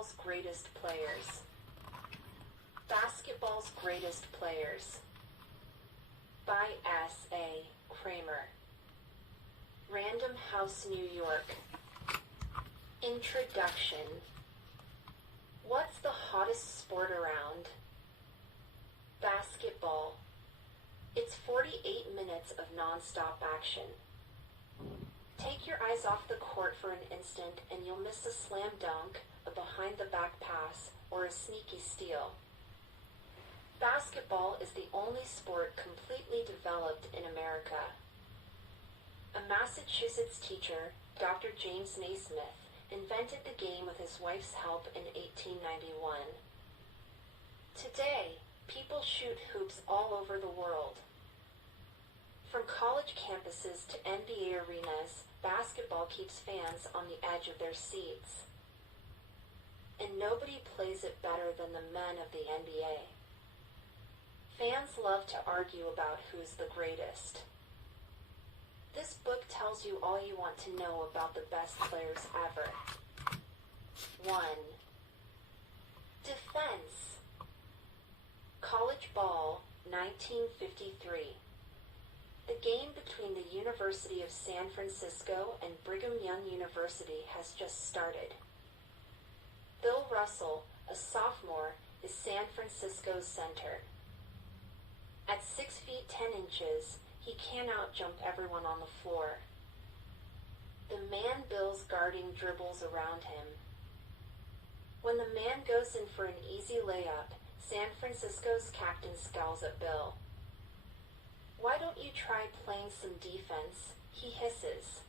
Basketball's greatest players. Basketball's greatest players. By S.A. Kramer. Random House, New York. Introduction. What's the hottest sport around? Basketball. It's 48 minutes of non-stop action. Take your eyes off the court for an instant and you'll miss a slam dunk, a behind-the-back pass, or a sneaky steal. Basketball is the only sport completely developed in America. A Massachusetts teacher, Dr. James Naismith, invented the game with his wife's help in 1891. Today, people shoot hoops all over the world. From college campuses to NBA arenas, basketball keeps fans on the edge of their seats. And nobody plays it better than the men of the NBA. Fans love to argue about who's the greatest. This book tells you all you want to know about the best players ever. 1. Defense. College ball, 1953. The game between the University of San Francisco and Brigham Young University has just started. Bill Russell, a sophomore, is San Francisco's center. At 6 feet 10 inches, he can out-jump everyone on the floor. The man Bill's guarding dribbles around him. When the man goes in for an easy layup, San Francisco's captain scowls at Bill. "Why don't you try playing some defense?" he hisses.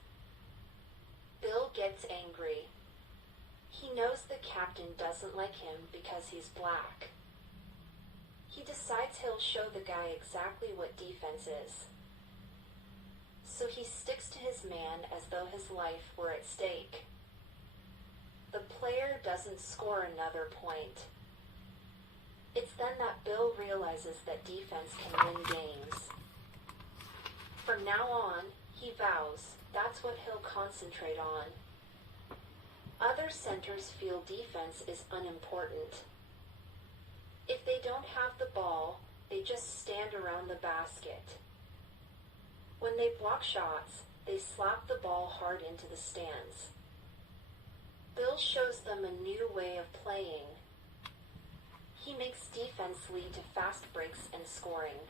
Bill gets angry. He knows the captain doesn't like him because he's black. He decides he'll show the guy exactly what defense is. So he sticks to his man as though his life were at stake. The player doesn't score another point. It's then that Bill realizes that defense can win games. From now on, he vows that's what he'll concentrate on. Other centers feel defense is unimportant. If they don't have the ball, they just stand around the basket. When they block shots, they slap the ball hard into the stands. Bill shows them a new way of playing. He makes defense lead to fast breaks and scoring.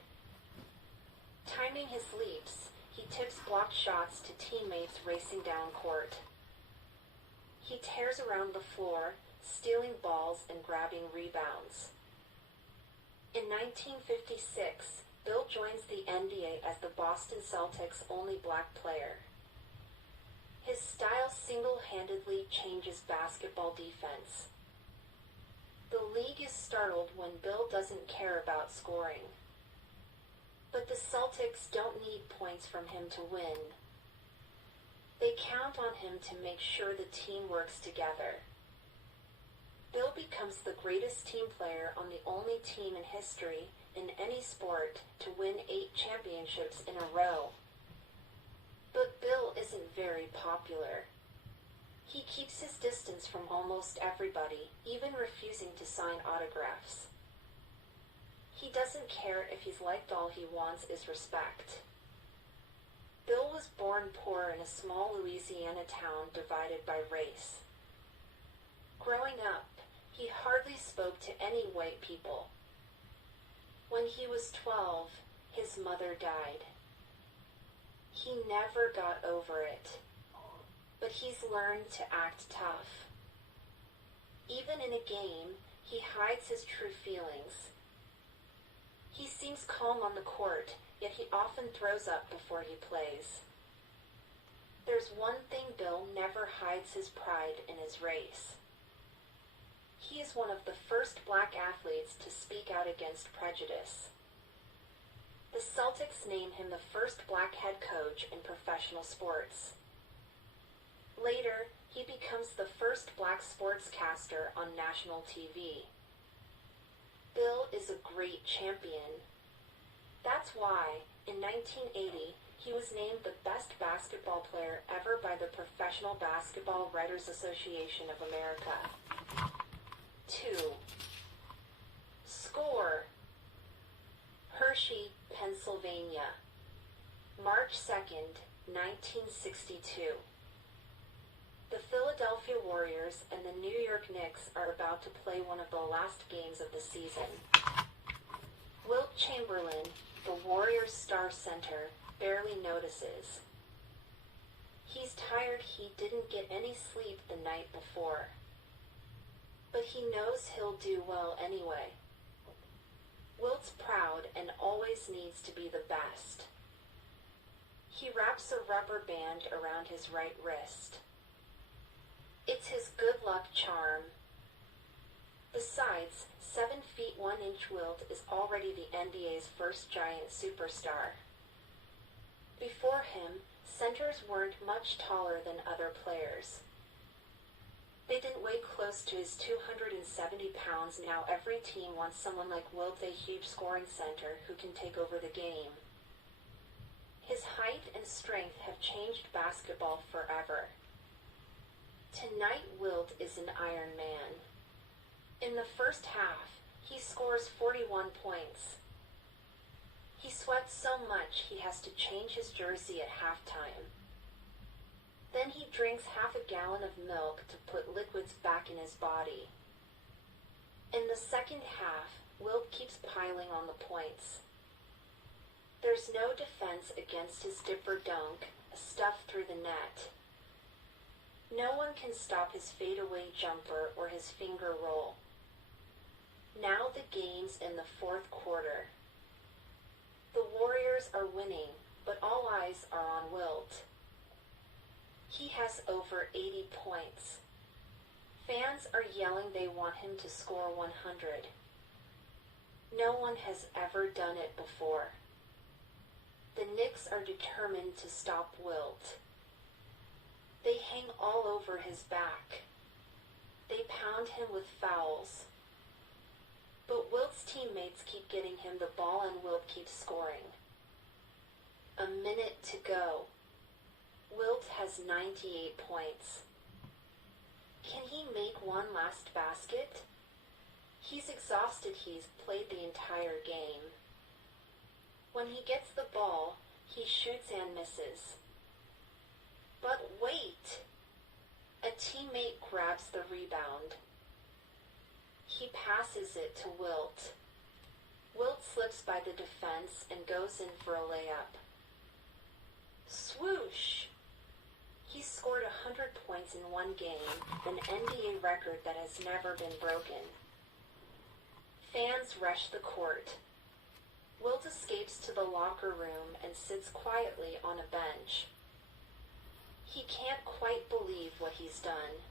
Timing his leaps, he tips blocked shots to teammates racing down court. He tears around the floor, stealing balls and grabbing rebounds. In 1956, Bill joins the NBA as the Boston Celtics' only black player. His style single-handedly changes basketball defense. The league is startled when Bill doesn't care about scoring. But the Celtics don't need points from him to win. They count on him to make sure the team works together. Bill becomes the greatest team player on the only team in history in any sport to win 8 championships in a row. But Bill isn't very popular. He keeps his distance from almost everybody, even refusing to sign autographs. He doesn't care if he's liked. All he wants is respect. Bill was born poor in a small Louisiana town divided by race. Growing up, he hardly spoke to any white people. When he was 12, his mother died. He never got over it, but he's learned to act tough. Even in a game, he hides his true feelings. He seems calm on the court, yet he often throws up before he plays. There's one thing Bill never hides: his pride in his race. He is one of the first black athletes to speak out against prejudice. The Celtics name him the first black head coach in professional sports. Later, he becomes the first black sportscaster on national TV. Bill is a great champion. That's why, in 1980, he was named the best basketball player ever by the Professional Basketball Writers Association of America. 2. Score: Hershey, Pennsylvania, March 2nd, 1962. The Philadelphia Warriors and the New York Knicks are about to play one of the last games of the season. Wilt Chamberlain, the Warriors' star center, barely notices. He's tired he didn't get any sleep the night before. But he knows he'll do well anyway. Wilt's proud and always needs to be the best. He wraps a rubber band around his right wrist. It's his good luck charm. Besides, 7 feet 1 inch Wilt is already the NBA's first giant superstar. Before him, centers weren't much taller than other players. They didn't weigh close to his 270 pounds. Now every team wants someone like Wilt, a huge scoring center who can take over the game. His height and strength have changed basketball forever. Tonight, Wilt is an Iron Man. In the first half, he scores 41 points. He sweats so much he has to change his jersey at halftime. Then he drinks half a gallon of milk to put liquids back in his body. In the second half, Wilt keeps piling on the points. There's no defense against his dipper dunk, a stuff through the net. No one can stop his fadeaway jumper or his finger roll. Now the game's in the fourth quarter. The Warriors are winning, but all eyes are on Wilt. He has over 80 points. Fans are yelling they want him to score 100. No one has ever done it before. The Knicks are determined to stop Wilt. They hang all over his back. They pound him with fouls. But Wilt's teammates keep getting him the ball and Wilt keeps scoring. A minute to go. Wilt has 98 points. Can he make one last basket? He's exhausted. He's played the entire game. When he gets the ball, he shoots and misses. But wait! A teammate grabs the rebound. He passes it to Wilt. Wilt slips by the defense and goes in for a layup. Swoosh! He scored 100 points in one game, an NBA record that has never been broken. Fans rush the court. Wilt escapes to the locker room and sits quietly on a bench. He can't quite believe what he's done.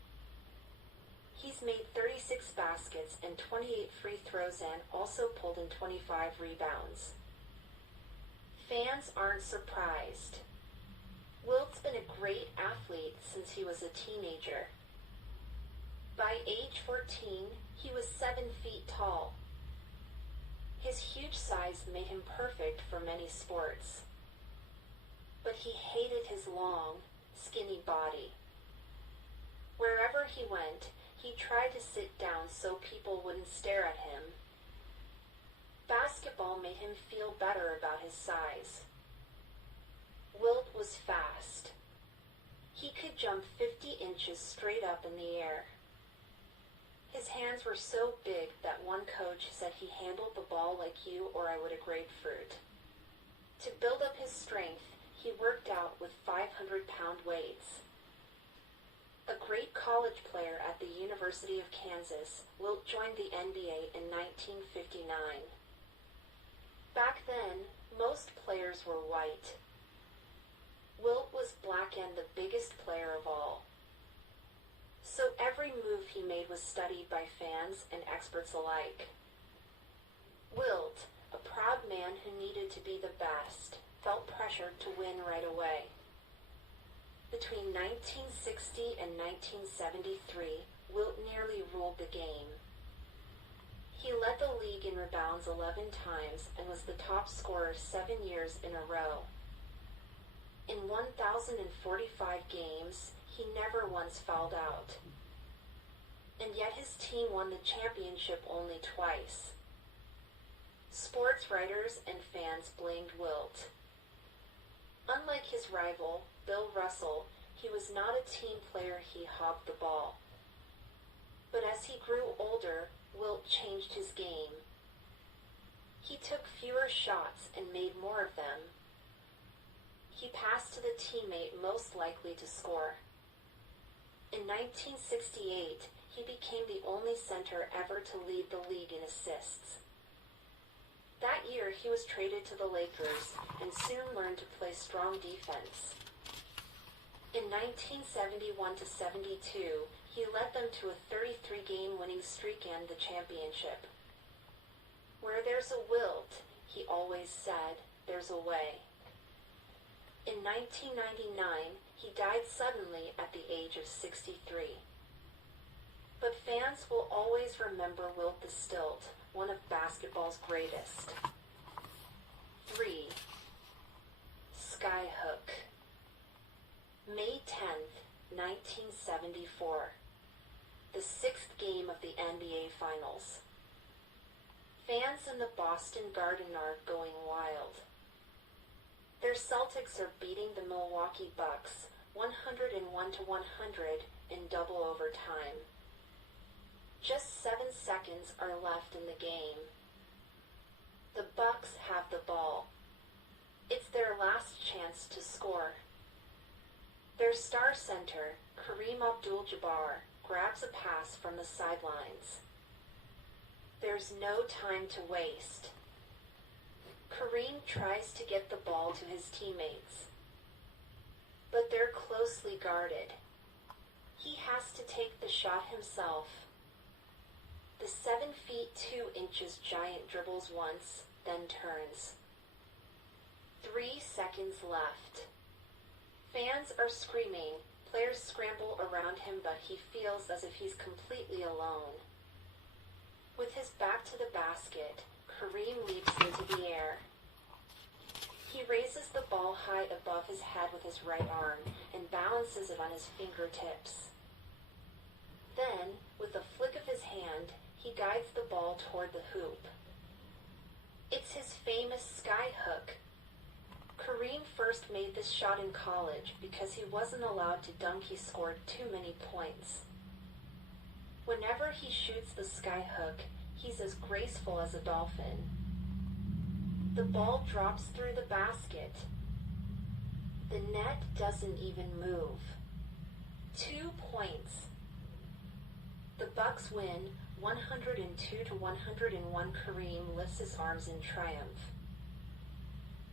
He's made 36 baskets and 28 free throws and also pulled in 25 rebounds. Fans aren't surprised. Wilt's been a great athlete since he was a teenager. By age 14, he was 7 feet tall. His huge size made him perfect for many sports. But he hated his long, skinny body. Wherever he went, he tried to sit down so people wouldn't stare at him. Basketball made him feel better about his size. Wilt was fast. He could jump 50 inches straight up in the air. His hands were so big that one coach said he handled the ball like you or I would a grapefruit. To build up his strength, he worked out with 500-pound weights. A great college player at the University of Kansas, Wilt joined the NBA in 1959. Back then, most players were white. Wilt was black and the biggest player of all. So every move he made was studied by fans and experts alike. Wilt, a proud man who needed to be the best, felt pressured to win right away. Between 1960 and 1973, Wilt nearly ruled the game. He led the league in rebounds 11 times and was the top scorer 7 years in a row. In 1,045 games, he never once fouled out. and yet his team won the championship only twice. Sports writers and fans blamed Wilt. Unlike his rival, Bill Russell, he was not a team player. He hogged the ball. But as he grew older, Wilt changed his game. He took fewer shots and made more of them. He passed to the teammate most likely to score. In 1968, he became the only center ever to lead the league in assists. That year, he was traded to the Lakers and soon learned to play strong defense. In 1971-72, he led them to a 33-game winning streak and the championship. Where there's a Wilt, he always said, there's a way. In 1999, he died suddenly at the age of 63. But fans will always remember Wilt the Stilt, one of basketball's greatest. 3. Skyhook. May 10th, 1974. The 6th game of the NBA Finals. Fans in the Boston Garden are going wild. Their Celtics are beating the Milwaukee Bucks 101-100 in double overtime. Just 7 seconds are left in the game. The Bucks have the ball. It's their last chance to score. Their star center, Kareem Abdul-Jabbar, grabs a pass from the sidelines. There's no time to waste. Kareem tries to get the ball to his teammates, but they're closely guarded. He has to take the shot himself. The 7 feet 2 inches giant dribbles once, then turns. 3 seconds left. Fans are screaming. Players scramble around him, but he feels as if he's completely alone. With his back to the basket, Kareem leaps into the air. He raises the ball high above his head with his right arm and balances it on his fingertips. Then, with a flick of his hand, he guides the ball toward the hoop. It's his famous skyhook. Kareem first made this shot in college because he wasn't allowed to dunk. He scored too many points. Whenever he shoots the skyhook, he's as graceful as a dolphin. The ball drops through the basket. The net doesn't even move. 2 points. The Bucks win 102-101. Kareem lifts his arms in triumph.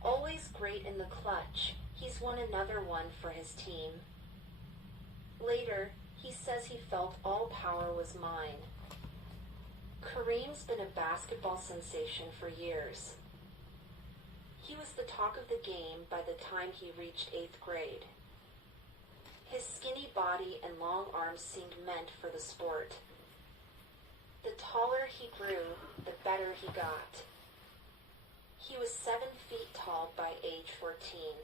Always great in the clutch, he's won another one for his team. Later, he says he felt all power was mine. Kareem's been a basketball sensation for years. He was the talk of the game by the time he reached 8th grade. His skinny body and long arms seemed meant for the sport. The taller he grew, the better he got. He was 7 feet tall by age 14.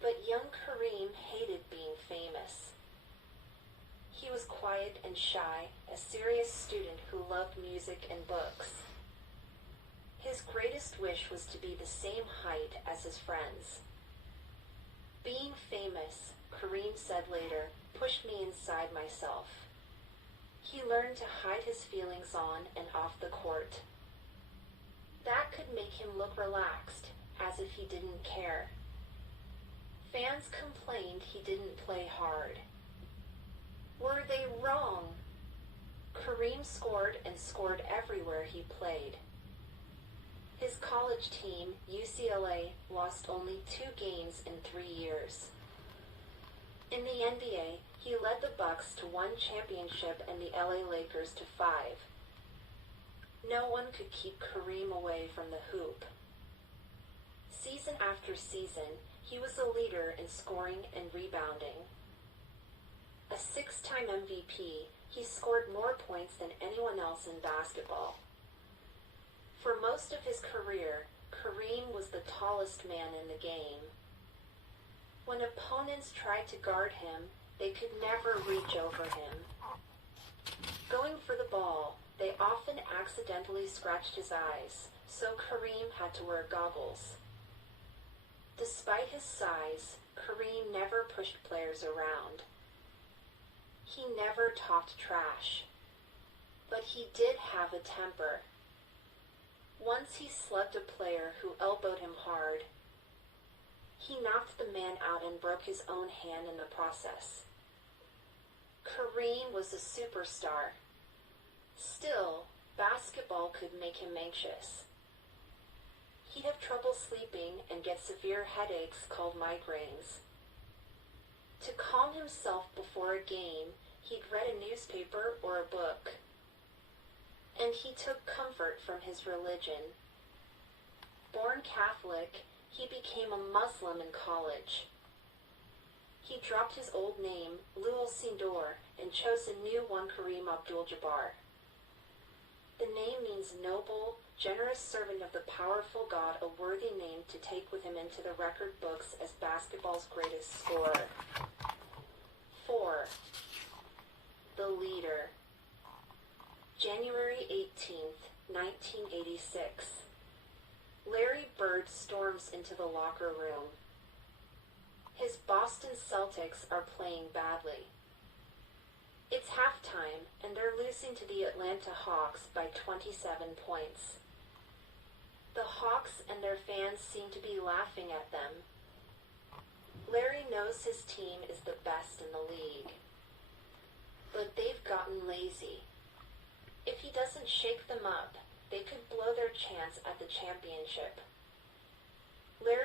But young Kareem hated being famous. He was quiet and shy, a serious student who loved music and books. His greatest wish was to be the same height as his friends. Being famous, Kareem said later, pushed me inside myself. He learned to hide his feelings on and off the court. That could make him look relaxed, as if he didn't care. Fans complained he didn't play hard. Were they wrong? Kareem scored and scored everywhere he played. His college team, UCLA, lost only 2 games in 3 years. In the NBA, he led the Bucks to 1 championship and the LA Lakers to 5. No one could keep Kareem away from the hoop. Season after season, he was a leader in scoring and rebounding. A 6-time MVP, he scored more points than anyone else in basketball. For most of his career, Kareem was the tallest man in the game. When opponents tried to guard him, they could never reach over him. ball, they often accidentally scratched his eyes, so Kareem had to wear goggles. Despite his size, Kareem never pushed players around. He never talked trash. But he did have a temper. Once he slugged a player who elbowed him hard. He knocked the man out and broke his own hand in the process. Kareem was a superstar. Still, basketball could make him anxious. He'd have trouble sleeping and get severe headaches called migraines. To calm himself before a game, he'd read a newspaper or a book. And he took comfort from his religion. Born Catholic, he became a Muslim in college. He dropped his old name, Lul Sindor, and chose a new one, Kareem Abdul-Jabbar. The name means noble, generous servant of the powerful God, a worthy name to take with him into the record books as basketball's greatest scorer. 4. The Leader. January 18th, 1986. Larry Bird storms into the locker room. His Boston Celtics are playing badly. It's halftime, and they're losing to the Atlanta Hawks by 27 points. The Hawks and their fans seem to be laughing at them. Larry knows his team is the best in the league. But they've gotten lazy. If he doesn't shake them up, they could blow their chance at the championship. Larry